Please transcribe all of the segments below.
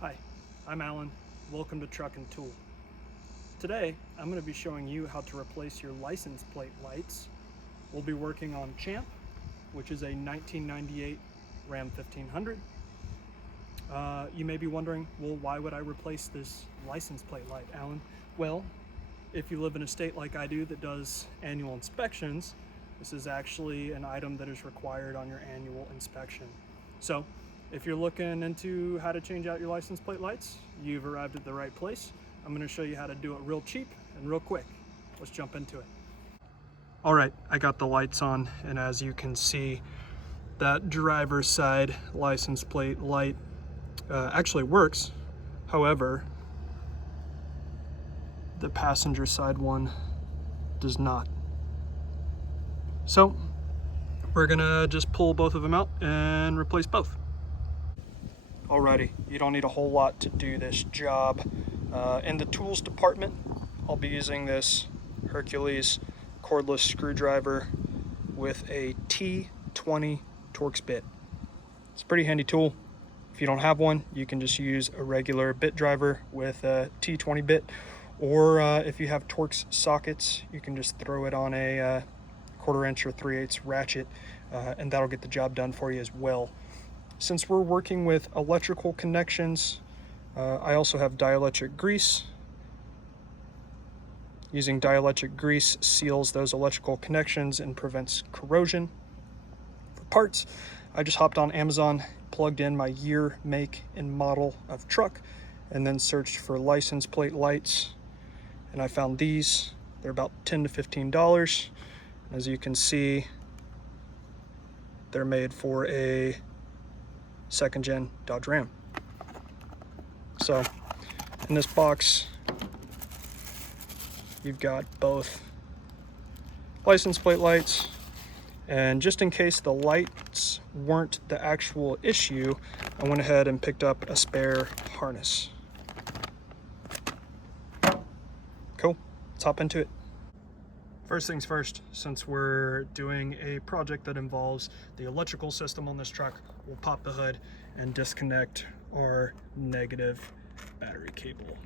Hi, I'm Alan. Welcome to Truck and Tool. Today, I'm going to be showing you how to replace your license plate lights. We'll be working on Champ, which is a 1998 Ram 1500. You may be wondering, well, why would I replace this license plate light, Alan? Well, if you live in a state like I do that does annual inspections, this is actually an item that is required on your annual inspection. So, if you're looking into how to change out your license plate lights, you've arrived at the right place. I'm going to show you how to do it real cheap and real quick. Let's jump into it. All right, I got the lights on, and as you can see, that driver's side license plate light actually works. However, the passenger side one does not. So we're gonna just pull both of them out and replace both. Alrighty, you don't need a whole lot to do this job. In the tools department, I'll be using this Hercules cordless screwdriver with a T20 Torx bit. It's a pretty handy tool. If you don't have one, you can just use a regular bit driver with a T20 bit, or if you have Torx sockets, you can just throw it on a 1/4 inch or 3/8 ratchet, and that'll get the job done for you as well. Since we're working with electrical connections, I also have dielectric grease. Using dielectric grease seals those electrical connections and prevents corrosion. For parts, I just hopped on Amazon, plugged in my year, make, and model of truck, and then searched for license plate lights, and I found these. They're about $10 to $15. As you can see, they're made for a second gen Dodge Ram. So in this box, you've got both license plate lights, and just in case the lights weren't the actual issue, I went ahead and picked up a spare harness. Cool, let's hop into it. First things first, since we're doing a project that involves the electrical system on this truck, we'll pop the hood and disconnect our negative battery cable.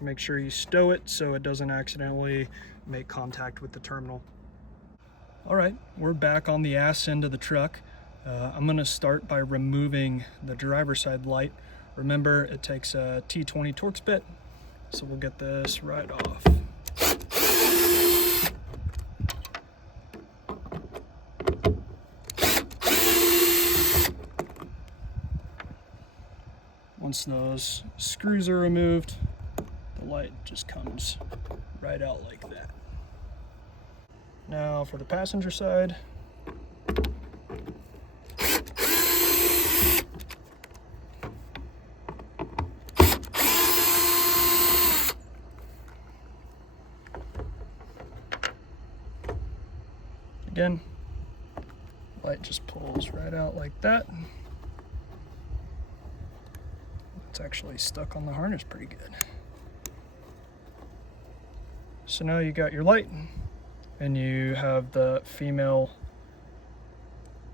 Make sure you stow it so it doesn't accidentally make contact with the terminal. All right, we're back on the ass end of the truck. I'm gonna start by removing the driver's side light. Remember, it takes a T20 Torx bit, so we'll get this right off. Once those screws are removed, the light just comes right out like that. Now for the passenger side. Again, light just pulls right out like that. It's actually stuck on the harness pretty good. So now you got your light, and you have the female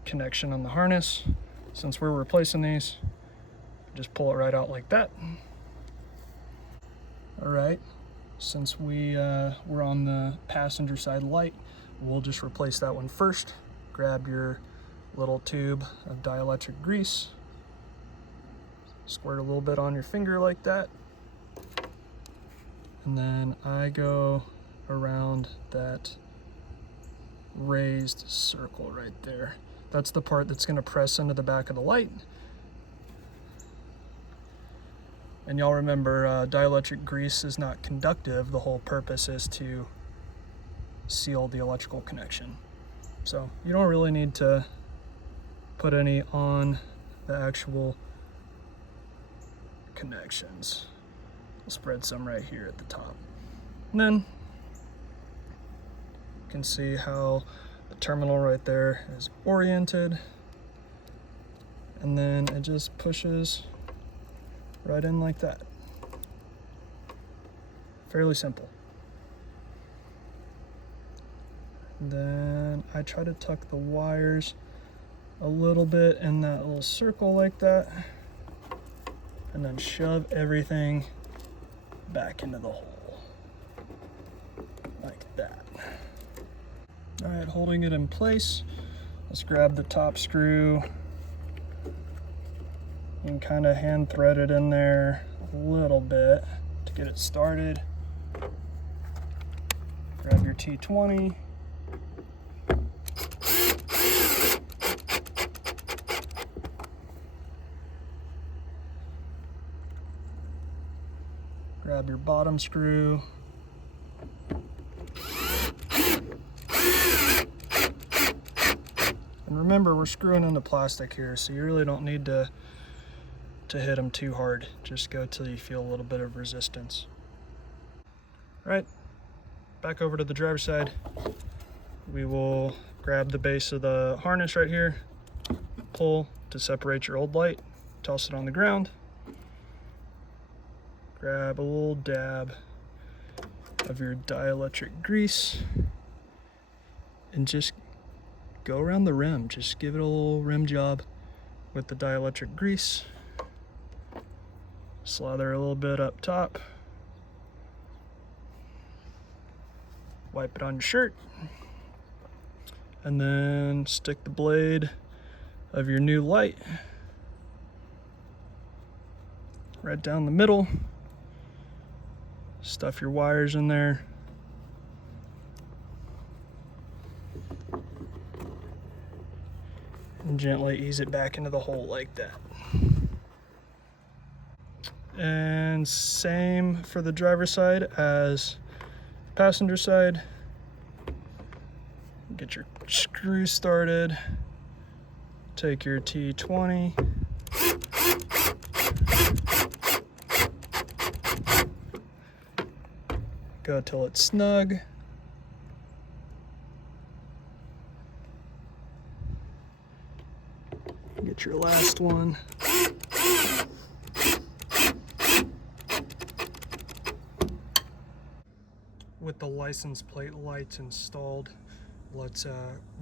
connection on the harness. Since we're replacing these, just pull it right out like that. All right, since we're on the passenger side light, we'll just replace that one first. Grab your little tube of dielectric grease, squirt a little bit on your finger like that, and then I go around that raised circle right there. That's the part that's going to press into the back of the light. And y'all remember, dielectric grease is not conductive. The whole purpose is to seal the electrical connection. So you don't really need to put any on the actual connections. We'll spread some right here at the top. And then you can see how the terminal right there is oriented, and then it just pushes right in like that. Fairly simple. And then I try to tuck the wires a little bit in that little circle like that, and then shove everything back into the hole like that. All right, holding it in place, let's grab the top screw and kind of hand thread it in there a little bit to get it started. Grab your T20. Grab your bottom screw. And remember, we're screwing into plastic here, so you really don't need to hit them too hard. Just go till you feel a little bit of resistance. All right, back over to the driver's side. We will grab the base of the harness right here, pull to separate your old light, toss it on the ground. Grab a little dab of your dielectric grease and just go around the rim. Just give it a little rim job with the dielectric grease. Slather a little bit up top. Wipe it on your shirt. And then stick the blade of your new light right down the middle. Stuff your wires in there. And gently ease it back into the hole like that. And same for the driver's side as passenger side. Get your screw started. Take your T20. Go till it's snug. Get your last one. With the license plate lights installed, let's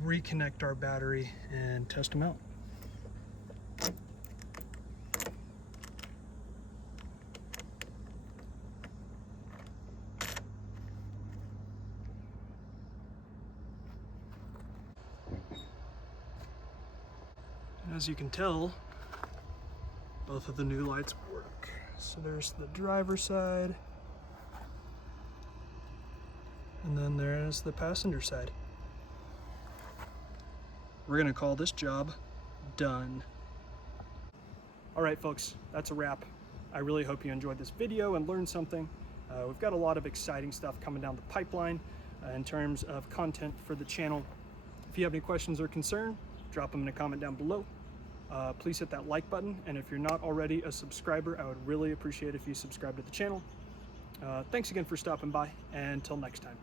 reconnect our battery and test them out. As you can tell, both of the new lights work. So there's the driver's side, and then there's the passenger side. We're gonna call this job done. All right, folks, that's a wrap. I really hope you enjoyed this video and learned something. We've got a lot of exciting stuff coming down the pipeline in terms of content for the channel. If you have any questions or concern, drop them in a comment down below. Please hit that like button, and if you're not already a subscriber, I would really appreciate if you subscribe to the channel. Thanks again for stopping by, and until next time.